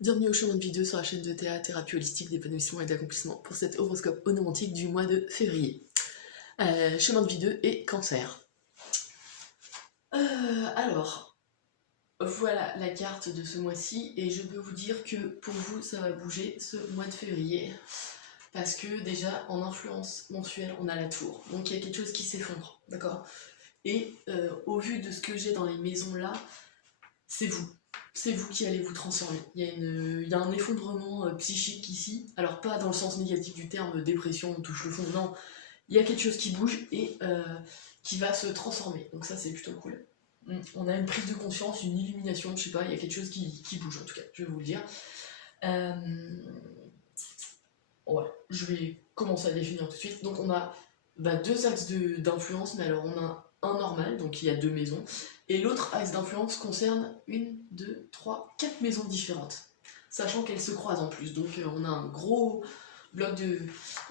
Bienvenue au chemin de vidéo sur la chaîne de Théa, thérapie holistique d'épanouissement et d'accomplissement pour cet horoscope onomantique du mois de février. Chemin de vidéo et cancer. Alors, voilà la carte de ce mois-ci et je peux vous dire que pour vous ça va bouger ce mois de février parce que déjà en influence mensuelle on a la tour, donc il y a quelque chose qui s'effondre, d'accord? Et au vu de ce que j'ai dans les maisons là, c'est vous qui allez vous transformer. Il y a un effondrement psychique ici, alors pas dans le sens négatif du terme dépression, on touche le fond, non, il y a quelque chose qui bouge et qui va se transformer, donc ça c'est plutôt cool. On a une prise de conscience, une illumination, je sais pas, il y a quelque chose qui bouge en tout cas, je vais vous le dire. Ouais, je vais commencer à définir tout de suite. Donc on a deux axes d'influence, mais alors on a un normal, donc il y a deux maisons, et l'autre axe d'influence concerne une, deux, trois, quatre maisons différentes, sachant qu'elles se croisent en plus. Donc on a un gros bloc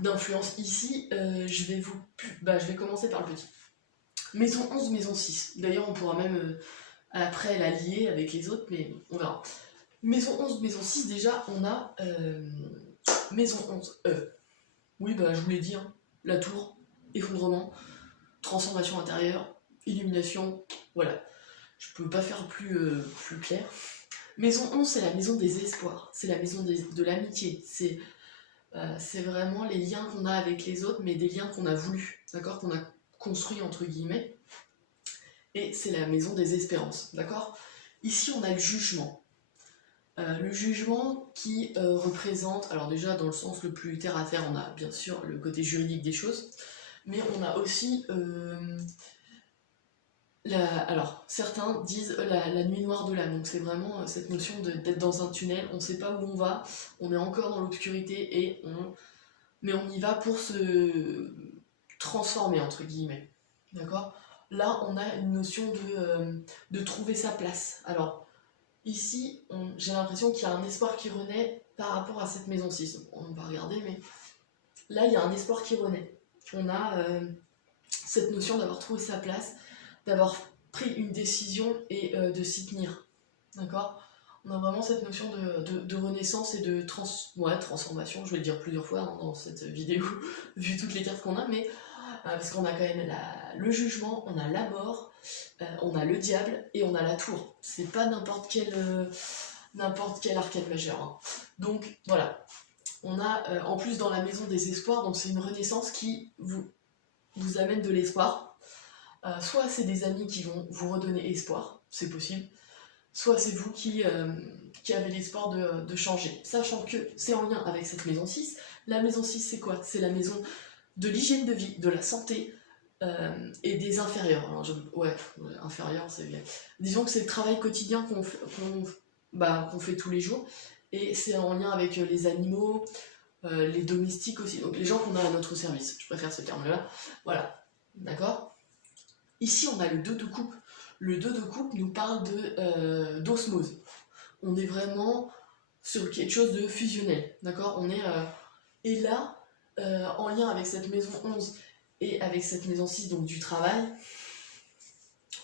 d'influence ici. Je vais commencer par le petit. Maison 11, maison 6. D'ailleurs on pourra même après la lier avec les autres, mais on verra. Maison 11, maison 6, déjà on a maison 11. Oui, je vous l'ai dit, hein, la tour, effondrement, transformation intérieure, illumination, voilà. Je peux pas faire plus clair. Maison 11, c'est la maison des espoirs, c'est la maison de l'amitié, c'est vraiment les liens qu'on a avec les autres, mais des liens qu'on a voulu, d'accord, qu'on a construit entre guillemets, et c'est la maison des espérances, d'accord. Ici, on a le jugement. Le jugement qui représente, alors déjà dans le sens le plus terre à terre, on a bien sûr le côté juridique des choses, mais on a aussi, alors certains disent la nuit noire de l'âme, donc c'est vraiment cette notion d'être dans un tunnel, on ne sait pas où on va, on est encore dans l'obscurité, mais on y va pour se transformer entre guillemets, d'accord. Là on a une notion de trouver sa place. Alors ici, j'ai l'impression qu'il y a un espoir qui renaît par rapport à cette maison 6. On va regarder, mais là, il y a un espoir qui renaît. On a cette notion d'avoir trouvé sa place, d'avoir pris une décision et de s'y tenir. D'accord? On a vraiment cette notion de renaissance et de transformation, je vais le dire plusieurs fois dans cette vidéo, vu toutes les cartes qu'on a, mais parce qu'on a quand même le jugement, on a la mort, on a le diable et on a la tour. C'est pas n'importe quel arcade majeur. Hein. Donc voilà, on a en plus dans la maison des espoirs, donc c'est une renaissance qui vous amène de l'espoir. Soit c'est des amis qui vont vous redonner espoir, c'est possible, soit c'est vous qui avez l'espoir de changer. Sachant que c'est en lien avec cette maison 6. La maison 6 c'est quoi? C'est la maison de l'hygiène de vie, de la santé et des inférieurs. Alors, inférieurs, c'est bien. Disons que c'est le travail quotidien qu'on fait tous les jours, et c'est en lien avec les animaux, les domestiques aussi, donc les gens qu'on a à notre service. Je préfère ce terme-là. Voilà, d'accord. Ici, on a le 2 de coupe. Le 2 de coupe nous parle d'osmose. On est vraiment sur quelque chose de fusionnel, d'accord. Et là, en lien avec cette maison 11 et avec cette maison 6, donc du travail,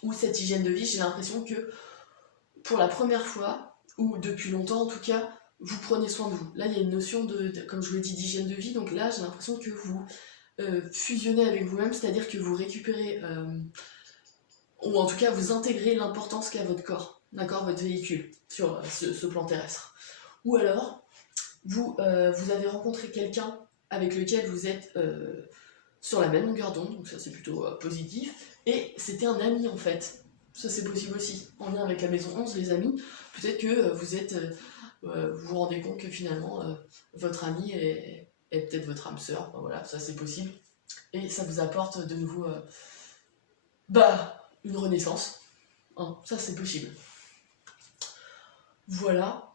ou cette hygiène de vie, j'ai l'impression que pour la première fois, ou depuis longtemps en tout cas, vous prenez soin de vous. Là, il y a une notion comme je vous l'ai dit, d'hygiène de vie, donc là, j'ai l'impression que vous fusionnez avec vous-même, c'est-à-dire que vous récupérez, ou en tout cas, vous intégrez l'importance qu'a votre corps, d'accord, votre véhicule, sur ce plan terrestre. Ou alors, vous avez rencontré quelqu'un avec lequel vous êtes sur la même longueur d'onde, donc ça c'est plutôt positif, et c'était un ami en fait. Ça c'est possible aussi, en lien avec la maison 11, les amis, peut-être que vous vous rendez compte que finalement votre ami est peut-être votre âme sœur, enfin, voilà, ça c'est possible, et ça vous apporte de nouveau une renaissance, hein, ça c'est possible. Voilà,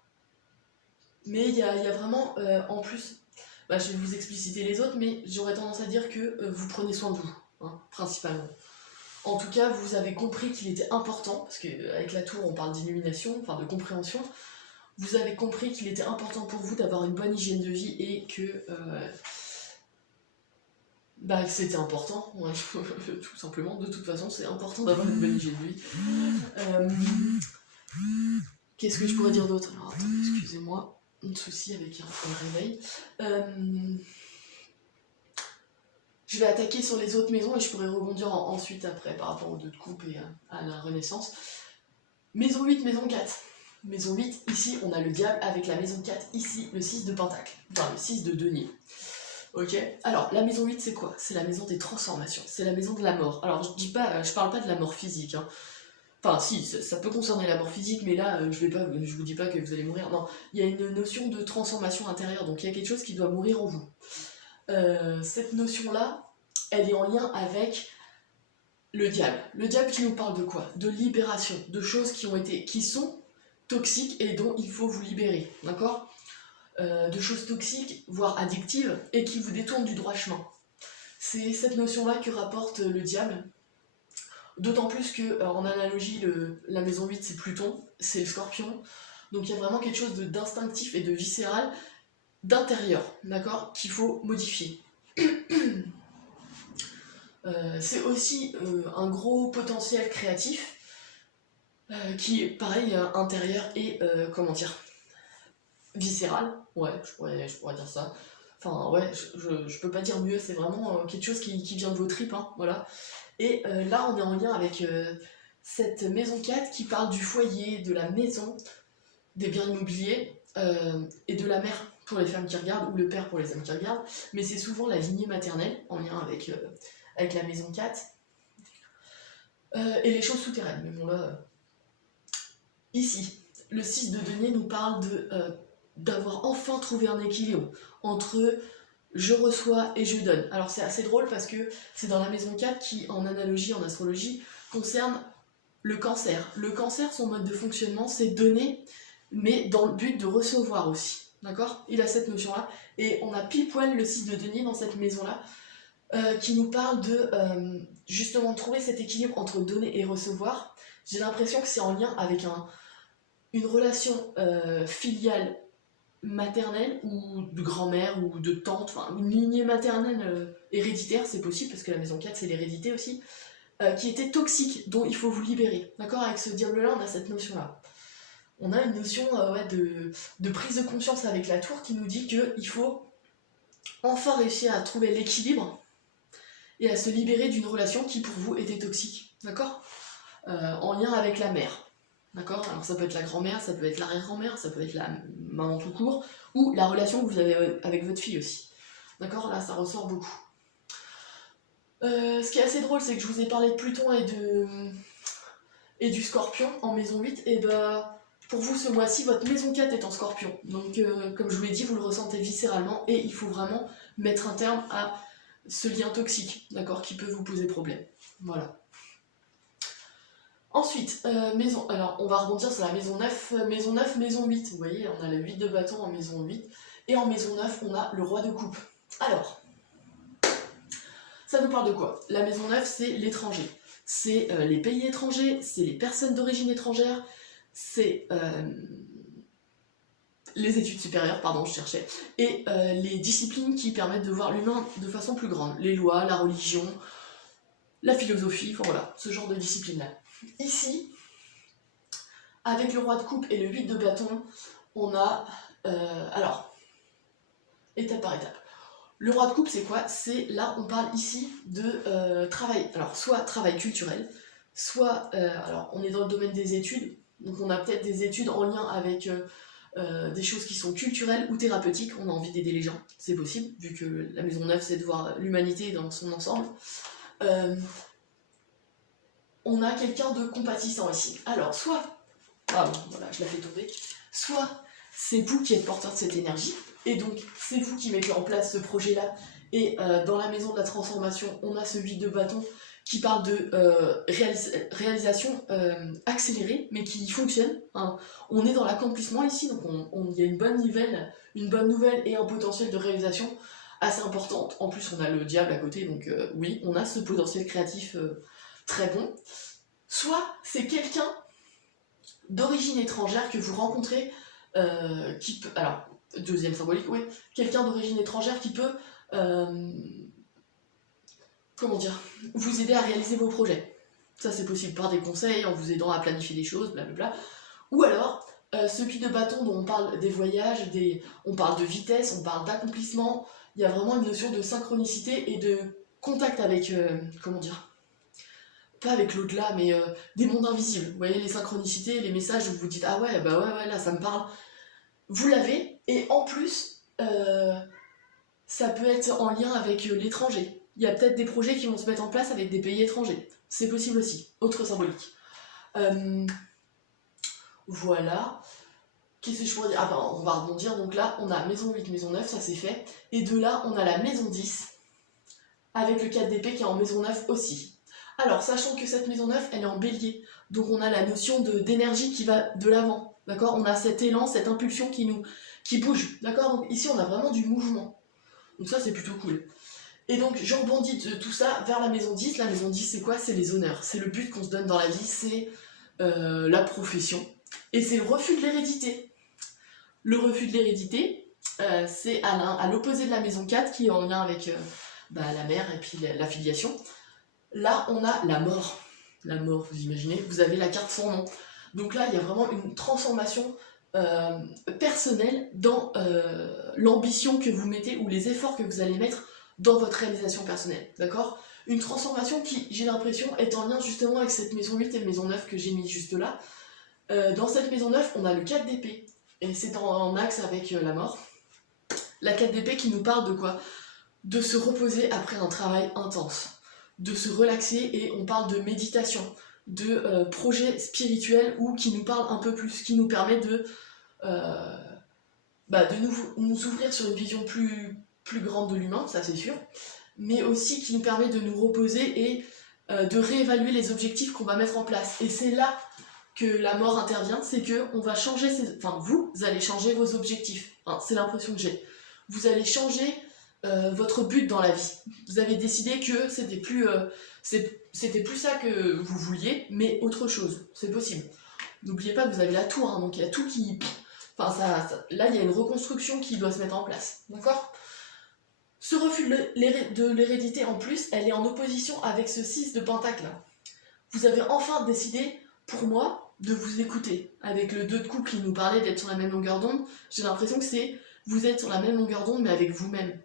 mais il y a vraiment en plus, je vais vous expliciter les autres, mais j'aurais tendance à dire que vous prenez soin de vous, hein, principalement. En tout cas, vous avez compris qu'il était important, parce qu'avec la tour, on parle d'illumination, enfin de compréhension, vous avez compris qu'il était important pour vous d'avoir une bonne hygiène de vie et que c'était important, ouais, tout simplement, de toute façon, c'est important d'avoir une bonne hygiène de vie. Qu'est-ce que je pourrais dire d'autre? Alors attendez, excusez-moi, un souci avec un réveil. Je vais attaquer sur les autres maisons et je pourrais rebondir ensuite après par rapport aux deux de coupe et à la Renaissance. Maison 8, maison 4. Maison 8, ici on a le diable avec la maison 4, ici le 6 de pentacle, enfin le 6 de denier. Ok. Alors la maison 8 c'est quoi? C'est la maison des transformations, c'est la maison de la mort. Alors je parle pas de la mort physique, hein. Enfin si, ça peut concerner la mort physique, mais là je vous dis pas que vous allez mourir, non. Il y a une notion de transformation intérieure, donc il y a quelque chose qui doit mourir en vous. Cette notion-là, elle est en lien avec le diable. Le diable qui nous parle de quoi? De libération, de choses qui sont toxiques et dont il faut vous libérer, d'accord? De choses toxiques, voire addictives, et qui vous détournent du droit chemin. C'est cette notion-là que rapporte le diable, d'autant plus que, en analogie, la maison 8 c'est Pluton, c'est le scorpion, donc il y a vraiment quelque chose d'instinctif et de viscéral, d'intérieur, d'accord, qu'il faut modifier. C'est aussi un gros potentiel créatif qui est pareil intérieur et comment dire, viscéral, ouais, je pourrais dire ça. Enfin ouais, je peux pas dire mieux, c'est vraiment quelque chose qui vient de vos tripes, hein, voilà. Et là on est en lien avec cette maison 4 qui parle du foyer, de la maison, des biens immobiliers et de la mère pour les femmes qui regardent ou le père pour les hommes qui regardent, mais c'est souvent la lignée maternelle en lien avec la maison 4 et les choses souterraines. Mais bon là, ici, le 6 de denier nous parle d'avoir enfin trouvé un équilibre entre je reçois et je donne. Alors c'est assez drôle parce que c'est dans la maison 4 qui, en analogie, en astrologie, concerne le cancer. Le cancer, son mode de fonctionnement, c'est donner, mais dans le but de recevoir aussi. D'accord? Il a cette notion-là. Et on a pile poil le 6 de denier dans cette maison-là, qui nous parle de justement trouver cet équilibre entre donner et recevoir. J'ai l'impression que c'est en lien avec une relation filiale maternelle ou de grand-mère ou de tante, enfin une lignée maternelle héréditaire, c'est possible parce que la maison 4 c'est l'hérédité aussi, qui était toxique, dont il faut vous libérer. D'accord? Avec ce diable-là, on a cette notion-là. On a une notion ouais, de prise de conscience avec la tour qui nous dit qu'il faut enfin réussir à trouver l'équilibre et à se libérer d'une relation qui pour vous était toxique, d'accord? En lien avec la mère, d'accord? Alors ça peut être la grand-mère, ça peut être l'arrière-grand-mère, ça peut être la maman tout court, ou la relation que vous avez avec votre fille aussi, d'accord? Là ça ressort beaucoup. Ce qui est assez drôle, c'est que je vous ai parlé de Pluton et du Scorpion en maison 8, et bah pour vous ce mois-ci, votre maison 4 est en Scorpion, donc comme je vous l'ai dit, vous le ressentez viscéralement, et il faut vraiment mettre un terme à ce lien toxique, d'accord, qui peut vous poser problème. Voilà. Ensuite, maison. Alors, on va rebondir sur la maison 9, maison 8. Vous voyez, on a le 8 de bâton en maison 8. Et en maison 9, on a le roi de coupe. Alors, ça nous parle de quoi? La maison 9, c'est l'étranger. C'est les pays étrangers, c'est les personnes d'origine étrangère, c'est les études supérieures, pardon, je cherchais, et les disciplines qui permettent de voir l'humain de façon plus grande. Les lois, la religion, la philosophie, enfin voilà, ce genre de discipline-là. Ici, avec le roi de coupe et le 8 de bâton, on a... alors, étape par étape. Le roi de coupe, c'est quoi? C'est là, on parle ici de travail. Alors, soit travail culturel, soit... alors, on est dans le domaine des études, donc on a peut-être des études en lien avec... des choses qui sont culturelles ou thérapeutiques, on a envie d'aider les gens, c'est possible, vu que la maison 9 c'est de voir l'humanité dans son ensemble. On a quelqu'un de compatissant ici. Alors, soit, ah bon, voilà, je la fais tomber, soit c'est vous qui êtes porteur de cette énergie, et donc c'est vous qui mettez en place ce projet-là, et dans la maison de la transformation, on a ce 8 de bâton qui parle de réalisation accélérée, mais qui fonctionne. Hein. On est dans l'accomplissement ici, donc il y a une bonne nouvelle et un potentiel de réalisation assez importante. En plus, on a le diable à côté, donc oui, on a ce potentiel créatif très bon. Soit c'est quelqu'un d'origine étrangère que vous rencontrez, qui peut... Alors, deuxième symbolique, oui. Quelqu'un d'origine étrangère qui peut... comment dire, vous aider à réaliser vos projets. Ça c'est possible par des conseils, en vous aidant à planifier des choses, blablabla. Ou alors, Ce pied de bâton dont on parle des voyages, on parle de vitesse, on parle d'accomplissement, il y a vraiment une notion de synchronicité et de contact avec, comment dire, pas avec l'au-delà, mais des mondes invisibles. Vous voyez les synchronicités, les messages où vous dites ah ouais, bah ouais, là ça me parle. Vous l'avez, et en plus, ça peut être en lien avec l'étranger. Il y a peut-être des projets qui vont se mettre en place avec des pays étrangers. C'est possible aussi. Autre symbolique. Voilà. Qu'est-ce que je pourrais dire? Ah ben, on va rebondir. Donc là, on a maison 8, maison 9, ça c'est fait. Et de là, on a la maison 10, avec le 4 d'épée qui est en maison 9 aussi. Alors, sachant que cette maison 9, elle est en bélier. Donc on a la notion d'énergie qui va de l'avant. D'accord? On a cet élan, cette impulsion qui bouge. D'accord? Donc ici, on a vraiment du mouvement. Donc ça, c'est plutôt cool. Et donc, je rebondis de tout ça vers la maison 10. La maison 10, c'est quoi? C'est les honneurs. C'est le but qu'on se donne dans la vie, c'est la profession. Et c'est le refus de l'hérédité. Le refus de l'hérédité, c'est à l'opposé de la maison 4, qui est en lien avec la mère et puis la filiation. Là, on a la mort. La mort, vous imaginez, vous avez la carte sans nom. Donc là, il y a vraiment une transformation personnelle dans l'ambition que vous mettez ou les efforts que vous allez mettre dans votre réalisation personnelle, d'accord? Une transformation qui, j'ai l'impression, est en lien justement avec cette maison 8 et maison 9 que j'ai mis juste là. Dans cette maison 9, on a le 4 d'épée, et c'est en axe avec la mort. La 4 d'épée qui nous parle de quoi? De se reposer après un travail intense, de se relaxer, et on parle de méditation, de projets spirituels, ou qui nous parle un peu plus, qui nous permet de nous ouvrir sur une vision plus grande de l'humain, ça c'est sûr, mais aussi qui nous permet de nous reposer et de réévaluer les objectifs qu'on va mettre en place. Et c'est là que la mort intervient, c'est que on va changer, vous allez changer vos objectifs, c'est l'impression que j'ai. Vous allez changer votre but dans la vie. Vous avez décidé que c'était plus ça que vous vouliez, mais autre chose, c'est possible. N'oubliez pas que vous avez la tour, donc il y a tout qui... là, il y a une reconstruction qui doit se mettre en place, d'accord? Ce refus de l'hérédité, en plus, elle est en opposition avec ce 6 de pentacle. Vous avez enfin décidé, pour moi, de vous écouter. Avec le 2 de coupe qui nous parlait d'être sur la même longueur d'onde, j'ai l'impression que c'est vous êtes sur la même longueur d'onde, mais avec vous-même.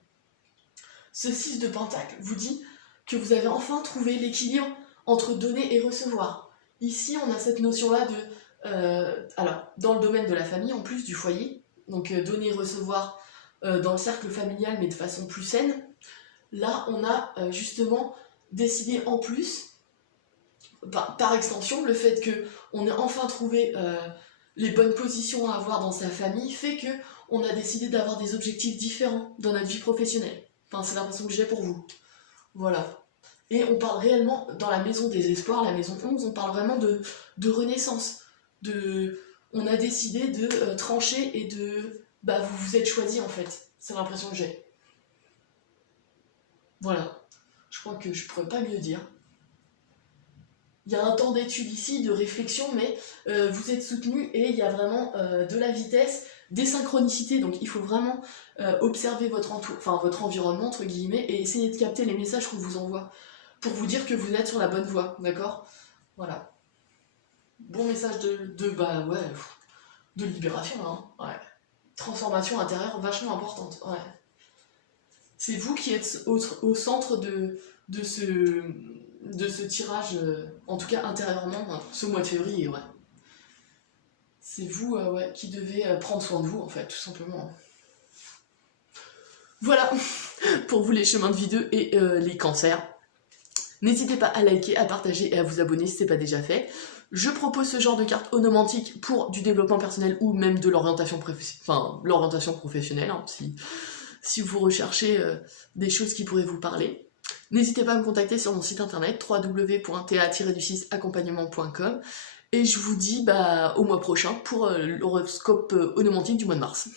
Ce 6 de pentacle vous dit que vous avez enfin trouvé l'équilibre entre donner et recevoir. Ici, on a cette notion-là de... alors, dans le domaine de la famille, en plus du foyer, donc donner et recevoir dans le cercle familial, mais de façon plus saine, là, on a justement décidé en plus, par extension, le fait qu'on ait enfin trouvé les bonnes positions à avoir dans sa famille, fait qu'on a décidé d'avoir des objectifs différents dans notre vie professionnelle. Enfin, c'est l'impression que j'ai pour vous. Voilà. Et on parle réellement, dans la maison des espoirs, la maison 11, on parle vraiment de renaissance. On a décidé de trancher et de... vous vous êtes choisi en fait. C'est l'impression que j'ai. Voilà. Je crois que je pourrais pas mieux dire. Il y a un temps d'étude ici, de réflexion, mais vous êtes soutenu et il y a vraiment de la vitesse, des synchronicités, donc il faut vraiment observer votre environnement, entre guillemets, et essayer de capter les messages qu'on vous envoie, pour vous dire que vous êtes sur la bonne voie, d'accord? Voilà. Bon message de libération, ouais. Transformation intérieure vachement importante, ouais. C'est vous qui êtes au centre de ce tirage, en tout cas intérieurement, ce mois de février, ouais. C'est vous qui devez prendre soin de vous, en fait, tout simplement. Voilà, pour vous les chemins de vie 2 et les cancers. N'hésitez pas à liker, à partager et à vous abonner si ce n'est pas déjà fait. Je propose ce genre de carte onomantique pour du développement personnel ou même de l'orientation professionnelle, si vous recherchez des choses qui pourraient vous parler. N'hésitez pas à me contacter sur mon site internet www.ta-accompagnement.com et je vous dis au mois prochain pour l'horoscope onomantique du mois de mars.